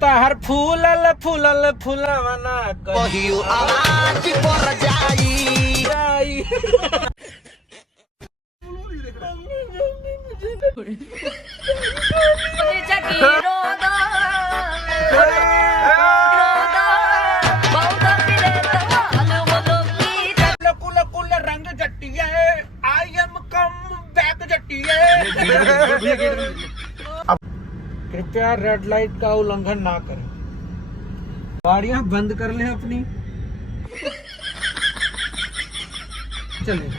ताहर फूलल फूलल फूलवना कहियो आवाज पर जाई रंग जट्टिए आई एम कम बैक जट्टिए कृपया रेड लाइट का उल्लंघन ना करें। गाड़ियां बंद कर लें अपनी। चलें।